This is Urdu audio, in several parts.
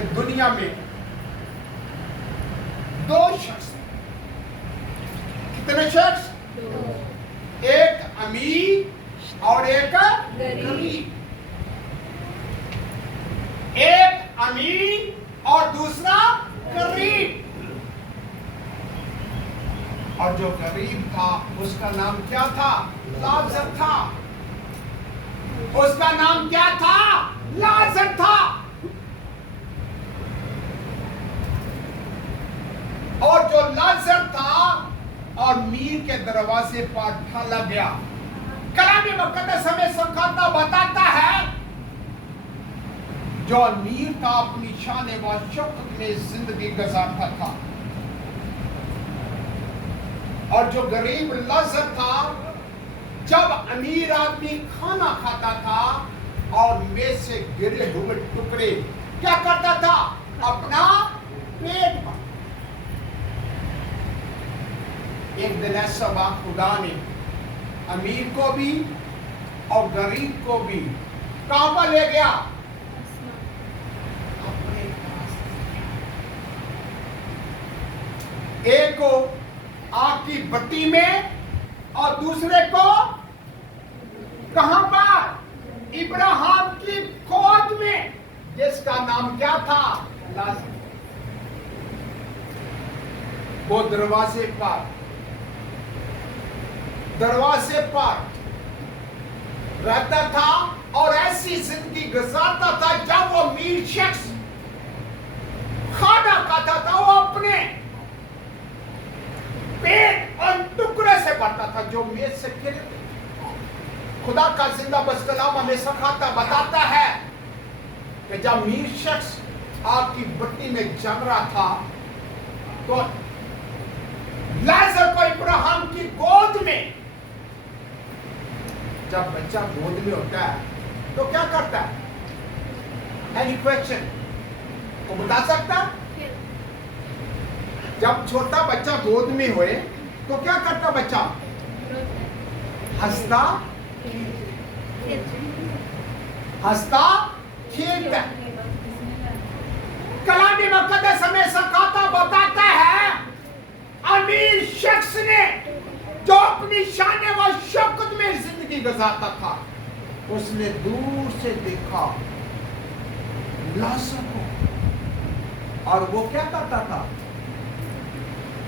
کہ دنیا میں دو شخص ہیں. کتنے شخص؟ ایک امیر اور ایک غریب. ایک امیر اور دوسرا غریب. اور جو غریب تھا اس کا نام کیا تھا؟ لازر تھا. اس کا نام کیا تھا؟ لازر تھا. اور جو لازر تھا اور میر کے دروازے پر ڈھالا گیا. کلام مقدس ہمیں سکھاتا بتاتا ہے جو امیر تھا اپنی شان و شوکت میں زندگی گزارتا تھا، اور جو غریب لازر تھا جب امیر آدمی کھانا کھاتا تھا اور میز سے گرے ہوئے ٹکڑے کیا کرتا تھا؟ اپنا پیٹ پر. ایک دن ایسا بات خدا نے امیر کو بھی اور غریب کو بھی کہاں پر لے گیا؟ اپنے پاس. ایک کو آگ کی بٹی میں اور دوسرے کو کہاں پر؟ ابراہیم کی گود میں، جس کا نام کیا تھا؟ لازر. وہ دروازے پر رہتا تھا اور ایسی زندگی گزارتا تھا. جب وہ امیر شخص کھانا کھاتا تھا وہ اپنے پیٹ اور ٹکڑے سے بھرتا تھا جو میز سے گرے تھے. خدا کا زندہ بس کلام ہمیں سکھاتا بتاتا ہے کہ جب امیر شخص آگ کی بٹی میں جل رہا تھا تو لازر کو ابراہیم کی گود میں. جب بچہ گود میں ہوتا ہے تو کیا کرتا ہے؟ اینی کویسچن کو بتا سکتا؟ جب چھوٹا بچہ گود میں ہوئے تو کیا کرتا بچہ؟ ہنستا کھیلتا. کلام مقدس ہمیں سکھاتا بتاتا ہے امیر شخص نے جو اپنی شان و شوکت میں زندگی گزارتا تھا، اس نے دور سے دیکھا لازر کو، اور وہ کیا کرتا تھا؟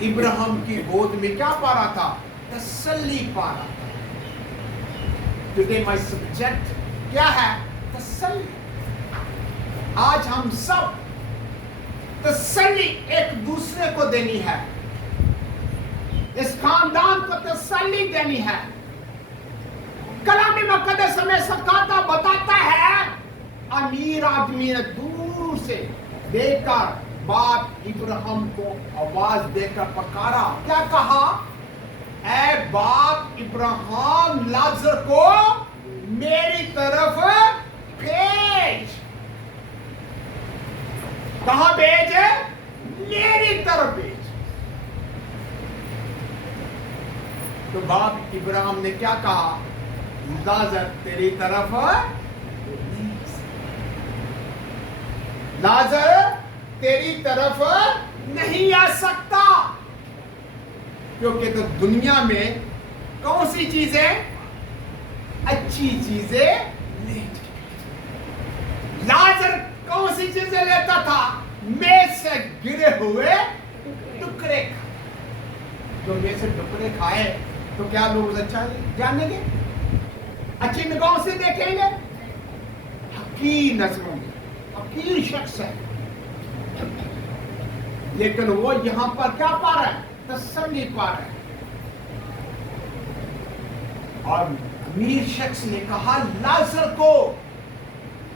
ابراہیم کی گود میں کیا پا رہا تھا؟ تسلی پا رہا تھا. Today my subject کیا ہے؟ تسلی. آج ہم سب تسلی ایک دوسرے کو دینی ہے، اس خاندان کو تسلی دینی ہے. کلام مقدس ہمیں سکھاتا بتاتا ہے امیر آدمی نے دور سے دیکھ کر باپ ابراہیم کو آواز دے کر پکارا. کیا کہا؟ اے باپ ابراہیم، لازر کو میری طرف بھیج. کہاں بھیج؟ میری طرف بھیج. تو باپ ابراہیم نے کیا کہا؟ لازر تیری طرف لازر تیری طرف نہیں آ سکتا، کیونکہ تو دنیا میں کون سی چیزیں؟ اچھی چیزیں لے. لازر کون سی چیزیں لیتا تھا؟ میز سے گرے ہوئے ٹکڑے. جو میز سے ٹکڑے کھائے تو کیا لوگ اچھا جانیں گے؟ اچھی نگاہوں سے دیکھیں گے؟ حقیر نظروں میں حقیر شخص ہے، لیکن وہ یہاں پر کیا پا رہا ہے؟ تسلی پا رہا ہے. اور امیر شخص نے کہا لازر کو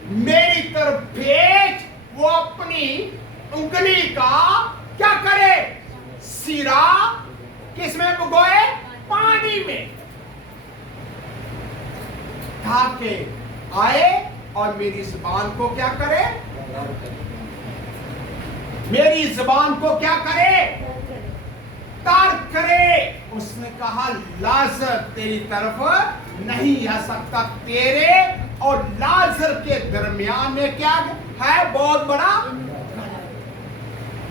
میری طرف بھیج. وہ اپنی انگلی کا کیا کرے؟ سیرا کس میں بگوئے؟ پانی میں، تاکہ آئے اور میری زبان کو کیا کرے؟ میری زبان کو کیا کرے؟ تار کرے. اس نے کہا لازر تیری طرف نہیں آ سکتا. تیرے اور لازر کے درمیان میں کیا ہے؟ بہت بڑا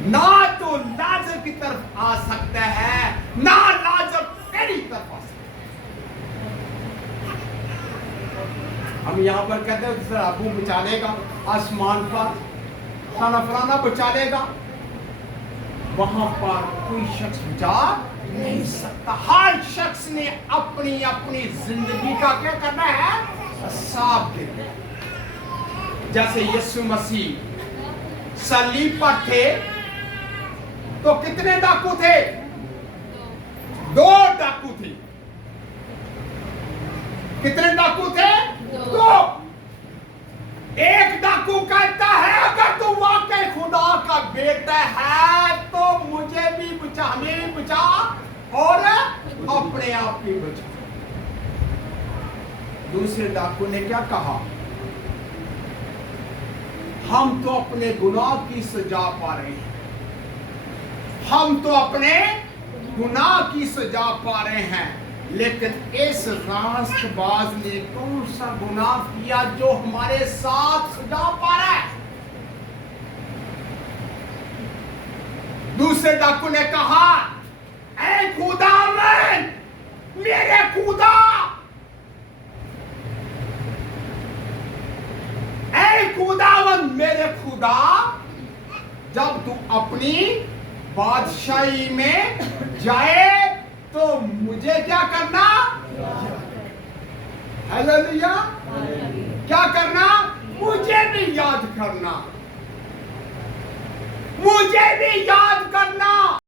نہ تو لازر کی طرف آ سکتا ہے نہ لازر تیری طرف آ سکتا ہے. ہم یہاں پر کہتے ہیں سر ابو بچا لے گا آسمان پر فلانا فلانا بچا لے گا. وہاں پر کوئی شخص بچا نہیں سکتا. ہر شخص نے اپنی اپنی زندگی کا کیا کرنا ہے حساب دینا. جیسے یسوع مسیح صلیب پر تھے تو کتنے ڈاکو تھے؟ 2 ڈاکو تھے. کتنے ڈاکو تھے؟ 2. ایک ڈاکو کہتا ہے اگر تو واقعی خدا کا بیٹا ہے تو مجھے بھی بچا، ہمیں بھی بچا اور اپنے آپ بھی بچا. دوسرے ڈاکو نے کیا کہا؟ ہم تو اپنے گناہ کی سزا پا رہے ہیں، ہم تو اپنے گناہ کی سزا پا رہے ہیں، لیکن اس راست باز نے کون سا گناہ کیا جو ہمارے ساتھ سزا پا رہا ہے؟ دوسرے ڈاکو نے کہا اے خداوند میرے خدا، اے خداوند میرے خدا، جب تو اپنی بادشاہی میں جائے تو مجھے کیا کرنا؟ ہیلیلویا، کیا کرنا؟ مجھے بھی یاد کرنا، مجھے بھی یاد کرنا.